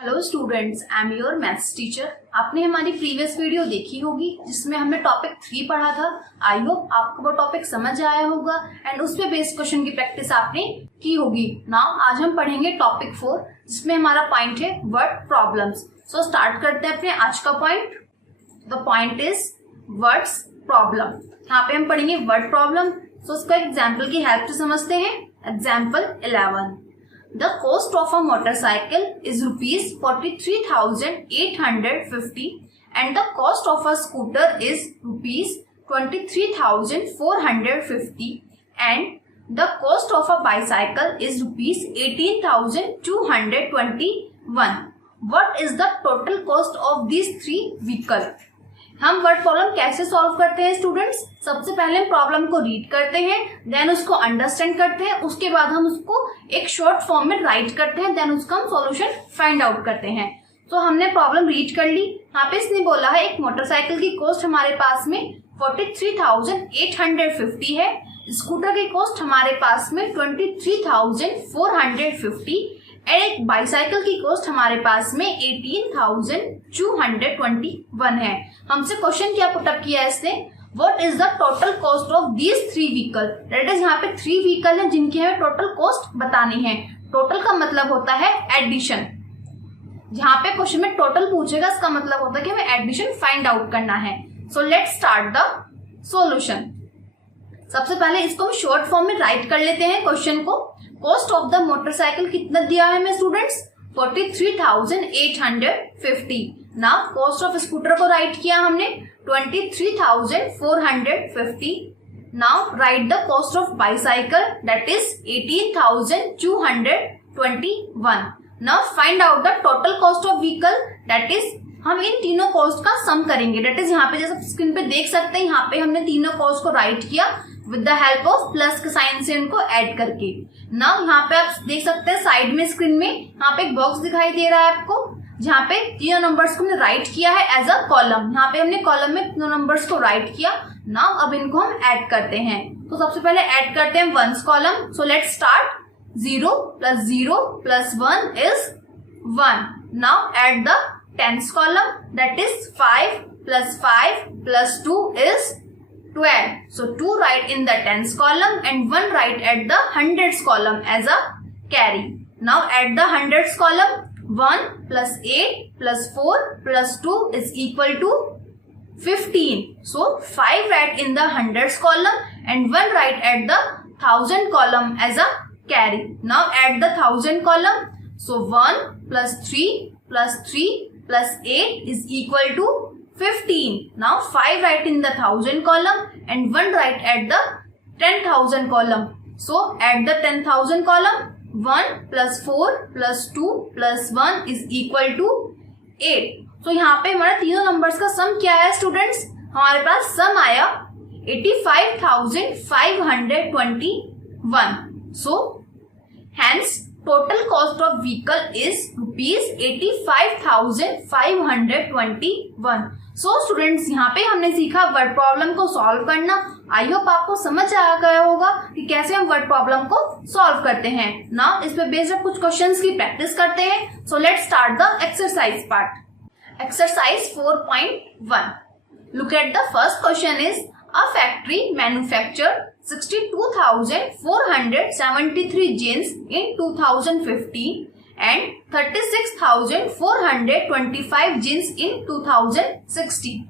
Hello students, I am your maths teacher. आपने हमारी previous video देखी होगी जिसमें हमने टॉपिक 3 पढ़ा था। आई होप आपको वो टॉपिक समझ आया होगा एंड उस पे बेस्ड क्वेश्चन की प्रैक्टिस आपने की होगी। नाउ आज हम पढ़ेंगे टॉपिक 4 जिसमें हमारा पॉइंट है वर्ड प्रॉब्लम्स। सो स्टार्ट करते हैं अपने आज का point. The point is words problem. यहाँ पे हम पढ़ेंगे वर्ड प्रॉब्लम। सो इसका एग्जाम्पल की हेल्प से समझते हैं। Example 11, The cost of a motorcycle is rupees 43,850 and the cost of a scooter is rupees 23,450 and the cost of a bicycle is rupees 18,221. What is the total cost of these three vehicles? हम word problem कैसे solve करते हैं students? सबसे पहले हम problem को read करते हैं, देन उसको अंडरस्टैंड करते हैं, उसके बाद हम उसको एक शॉर्ट फॉर्म में राइट करते हैं, देन उसका हम सॉल्यूशन फाइंड आउट करते हैं। तो हमने प्रॉब्लम रीड कर ली। यहाँ पे इसने बोला है एक मोटरसाइकिल की कॉस्ट हमारे पास में 43,850 है, स्कूटर की कॉस्ट हमारे पास में 23,450 एंड एक बाईसाइकिल की कॉस्ट हमारे पास में 18,221 है। हमसे क्वेश्चन क्या पुटअप किया है इसने, what is the total cost of these 3 vehicle. That is यहाँ पे 3 व्हीकल है जिनकी हमें टोटल कॉस्ट बतानी है। टोटल का मतलब होता है एडिशन। यहाँ पे क्वेश्चन में टोटल पूछेगा, इसका मतलब होता है कि हमें एडिशन फाइंड आउट करना है। सो लेट्स स्टार्ट द सॉल्यूशन। सबसे पहले इसको हम शॉर्ट फॉर्म में राइट कर लेते हैं क्वेश्चन को। कॉस्ट ऑफ द मोटरसाइकिल कितना दिया है हमें students, 43,850। Now cost of scooter को राइट किया हमने 23,450। Now right the cost of bicycle that is 18,221। Now find out the total cost of vehicle that is, हम इन तीनों कॉस्ट का सम करेंगे। दैट इज यहाँ पे जैसे स्क्रीन पे देख सकते हैं, यहाँ पे हमने तीनों कॉस्ट को राइट किया with the help of plus के साइन से उनको ऐड करके। नाउ यहाँ पे आप देख सकते हैं साइड में स्क्रीन में यहाँ पे एक बॉक्स दिखाई दे रहा है आपको, जहाँ पे तीनों नंबर्स को हमने राइट किया है एज अ कॉलम। यहाँ पे हमने कॉलम में तीनों नंबर्स को राइट किया। नाउ अब इनको हम ऐड करते हैं। तो सबसे पहले ऐड करते हैं ones column. So let's start. 0 + 0 + 1 is 1. Now add the tens column, that is 5 + 5 + 2 is 12. So 2 write in the tens column and 1 write at the hundreds column as a carry. Now add the hundreds column. 1 + 8 + 4 + 2 is equal to 15. So 5 write in the hundreds column and 1 write at the thousand column as a carry. Now add the thousand column. So 1 + 3 + 3 + 8 is equal to 15. Now 5 write in the thousand column and 1 write at the 10,000 column. So add the 10,000 column. 1 + 4 + 2 + 1 is equal to 8. So यहाँ पे हमारा तीनों numbers का सम क्या है students, हमारे पास सम आया 85,521. So hence total cost of vehicle is rupees 85,521. So students, यहाँ पे हमने सीखा वर्ड प्रॉब्लम को सॉल्व करना। आई होप आपको समझ आ गया होगा कि कैसे हम वर्ड प्रॉब्लम को सॉल्व करते हैं। नाउ इस पे बेस्ड कुछ क्वेश्चंस की प्रैक्टिस करते हैं। So let's start the exercise part. Exercise 4.1। Look at the first question is a factory manufactured 62,473 jeans in 2015 and 36,425 jeans in 2016.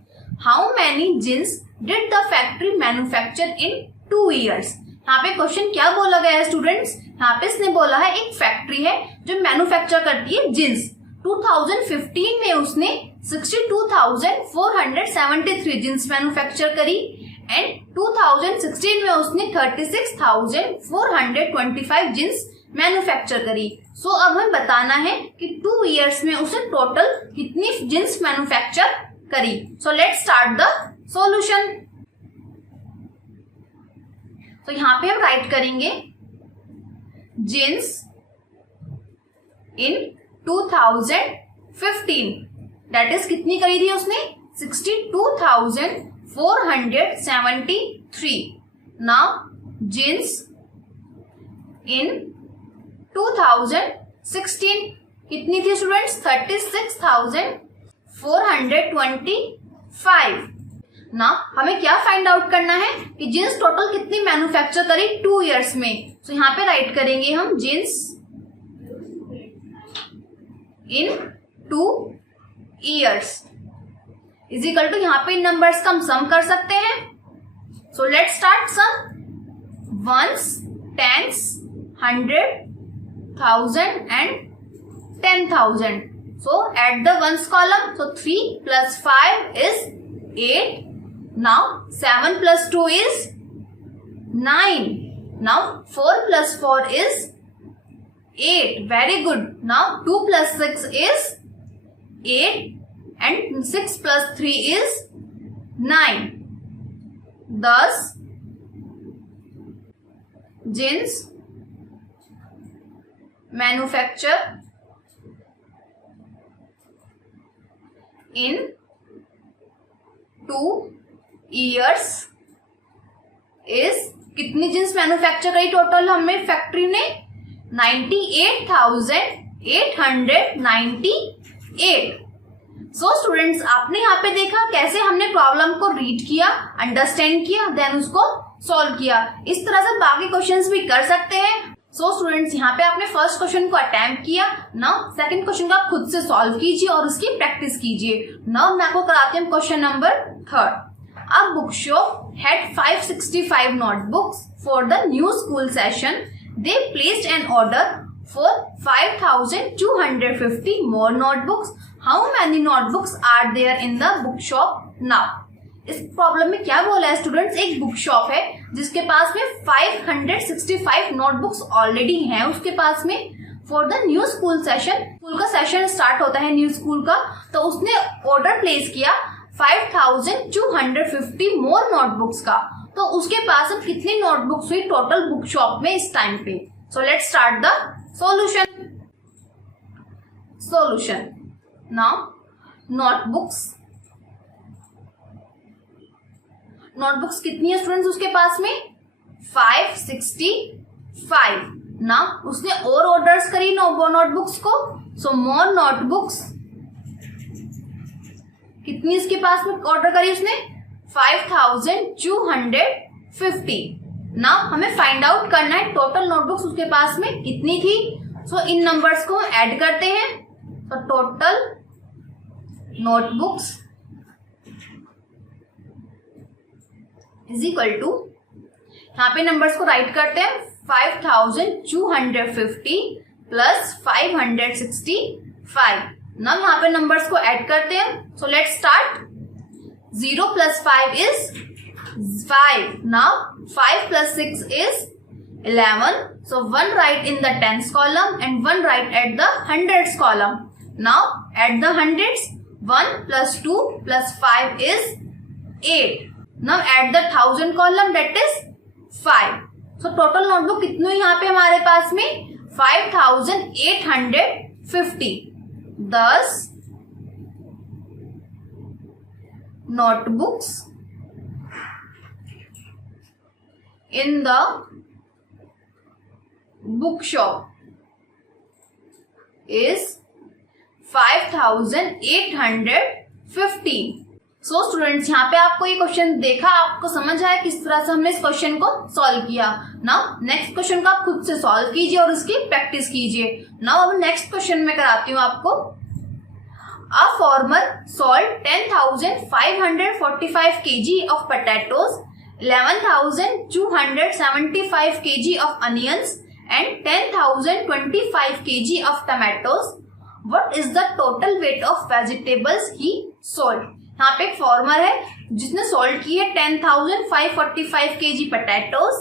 How many jeans did the factory manufacture in 2 years? यहाँ पे question क्या बोला गया है students, यहाँ पे इसने बोला है एक फैक्ट्री है जो मैन्युफैक्चर करती है जींस। 2015 में उसने 62,473 जींस मैन्युफैक्चर करी एंड 2016 में उसने 36,425 जींस मैन्युफैक्चर करी। सो अब हमें बताना है कि 2 इयर्स में उसे टोटल कितनी जींस मैन्युफैक्चर करी। सो लेट्स स्टार्ट द सॉल्यूशन। तो यहाँ पे हम राइट करेंगे जींस इन 2015, दैट इज कितनी करी थी उसने, 62,473. Now jeans in 2016 कितनी थी स्टूडेंट्स? 36,425। ना हमें क्या फाइंड आउट करना है कि जींस टोटल कितनी मैन्युफैक्चर करी 2 ईयर्स में। तो यहाँ पे राइट करेंगे हम jeans in 2 years is equal to, यहाँ पे इन नंबर्स का हम सम कर सकते हैं। So let's start sum. Ones, tens, 100, 1000 and 10,000. So at the ones column, so 3 plus 5 is 8. Now 7 plus 2 is 9. Now 4 plus 4 is 8. Very good. Now 2 plus 6 is 8 and 6 plus 3 is 9. Thus jeans manufacture in 2 years is, कितनी jeans manufacture करी total हमें factory ने? 98,898। So students, आपने यहाँ पे देखा कैसे हमने प्रॉब्लम को रीड किया, अंडरस्टैंड किया, देन उसको सॉल्व किया। इस तरह से बाकी क्वेश्चंस भी कर सकते हैं। सो स्टूडेंट्स, यहाँ पे आपने फर्स्ट क्वेश्चन को अटेम्प्ट किया। नाउ सेकंड क्वेश्चन को आप खुद से सॉल्व कीजिए और उसकी प्रैक्टिस कीजिए। नाउ मैं आपको कराती हूँ question number 3rd। A bookshop had 565 notebooks for the new school session. They placed an order for 5,250 more notebooks. How many notebooks are there in the bookshop now? इस problem में क्या बोला है स्टूडेंट्स? एक बुक शॉप है जिसके पास में 565 notebooks already हैं उसके पास में for the new school session. School का सेशन स्टार्ट होता है न्यू स्कूल का, तो उसने ऑर्डर प्लेस किया 5,250 मोर नोटबुक्स का। तो उसके पास अब कितनी नोटबुक्स हुई टोटल बुक शॉप में इस टाइम पे? सो let's start the solution. Now notebooks कितनी है स्टूडेंट्स उसके पास में? 565। ना उसने और ऑर्डर्स करी नोटबुक्स को, सो मोर नोटबुक्स कितनी इसके पास में ऑर्डर करी उसने? 5,250। ना हमें फाइंड आउट करना है टोटल नोटबुक्स उसके पास में कितनी थी। सो इन नंबर्स को ऐड करते हैं। तो total notebooks is equal to, यहाँ पे नंबर्स को राइट करते हैं 5,250 प्लस 565। नाउ यहाँ पे नंबर्स को ऐड करते हैं। So let's start. 0 plus 5 is 5. Now 5 plus 6 is 11. So one right in the tens column and one right at the hundreds column. Now at the hundreds, 1 plus 2 plus 5 is 8. Now at the thousand column, that is 5. So total notebook कितनी यहाँ पे हमारे पास में? 5,850. Thus notebooks in the bookshop is 5,850. So students, यहाँ पे आपको ये question देखा, आपको समझ आया किस तरह से हमने इस क्वेश्चन को सॉल्व किया। नाउ नेक्स्ट क्वेश्चन को आप खुद से सॉल्व कीजिए और उसकी प्रैक्टिस कीजिए। नाउ अब नेक्स्ट क्वेश्चन में कराती हूँ आपको। A farmer sold 10,545 kg of potatoes, 11,275 kg of onions and 10,025 kg of tomatoes. What is the total weight of vegetables he sold? यहाँ पे एक फार्मर है जिसने सोल्ड की है 10,545 kg potatoes,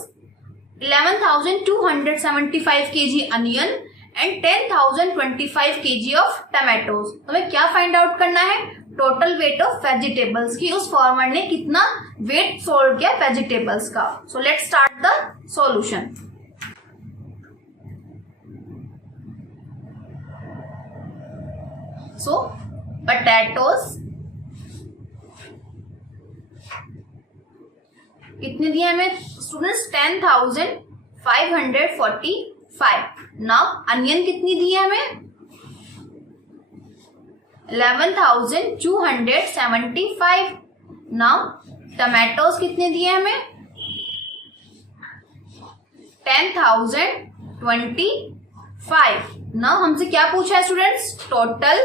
11,275 kg onion and 10,025 kg of tomatoes. हमें क्या find out करना है? टोटल वेट ऑफ वेजिटेबल्स की। उस फार्मर ने कितना वेट सोल्ड किया वेजिटेबल्स का। सो let's start the solution. So potatoes कितने दिए हमें स्टूडेंट्स? 10,545। नाउ अनियन कितनी दी है हमें? 11,275। नाउ टमाटोज कितने दिए हमें? 10,025। नाउ हमसे क्या पूछा है स्टूडेंट्स? Total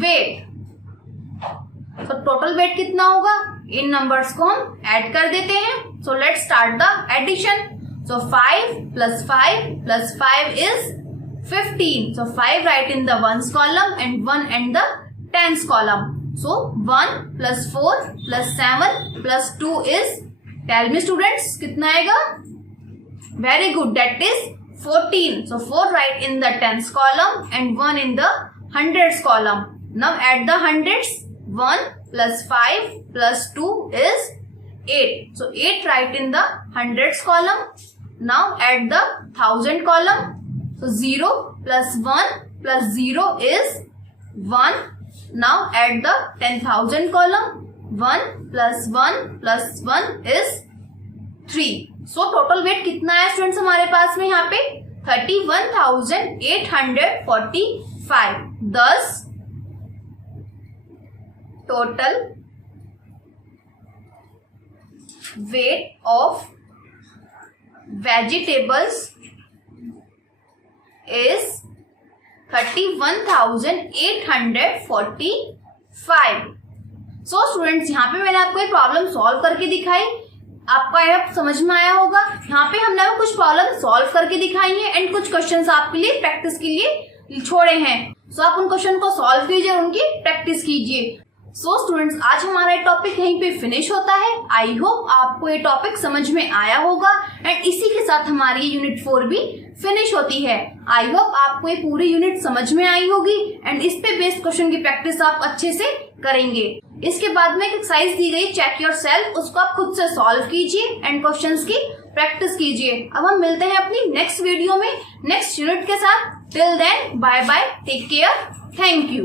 weight. तो टोटल वेट कितना होगा? इन नंबर्स को हम ऐड कर देते हैं। So let's start the addition. So 5 + 5 + 5 is 15. So 5 write in the ones column and 1 in the tens column. So 1 + 4 + 7 + 2 is, tell me students, कितना आएगा? Very good, that is 14. So 4 write in the tens column and 1 in the hundreds column. Now add the hundreds. 1 + 5 + 2 is 8. So 8 write in the hundreds column. Now add the thousand column. So 0 + 1 + 0 is 1. Now add the 10,000 column. 1 + 1 + 1 is 3. So total weight कितना है students हमारे पास में यहाँ पे? 31,845. Thus total weight of vegetables is 31,845. So students यहाँ पे मैंने आपको एक प्रॉब्लम सॉल्व करके दिखाई, आपका यह समझ में आया होगा। यहाँ पे हमने कुछ प्रॉब्लम सॉल्व करके दिखाई है एंड कुछ क्वेश्चंस आपके लिए प्रैक्टिस के लिए छोड़े हैं। सो आप उन क्वेश्चन को सॉल्व कीजिए और उनकी प्रैक्टिस कीजिए। सो स्टूडेंट्स आज हमारा ये टॉपिक यहीं पे फिनिश होता है। आई होप आपको ये टॉपिक समझ में आया होगा एंड इसी के साथ हमारी यूनिट 4 भी फिनिश होती है। आई होप आपको ये पूरी यूनिट समझ में आई होगी एंड इस पे बेस्ड क्वेश्चन की प्रैक्टिस आप अच्छे से करेंगे। इसके बाद में एक एक्सरसाइज दी गई चेक योर सेल्फ, उसको आप खुद से सॉल्व कीजिए एंड क्वेश्चंस की प्रैक्टिस कीजिए। अब हम मिलते हैं अपनी नेक्स्ट वीडियो में नेक्स्ट यूनिट के साथ। Till then bye bye, take care, thank you.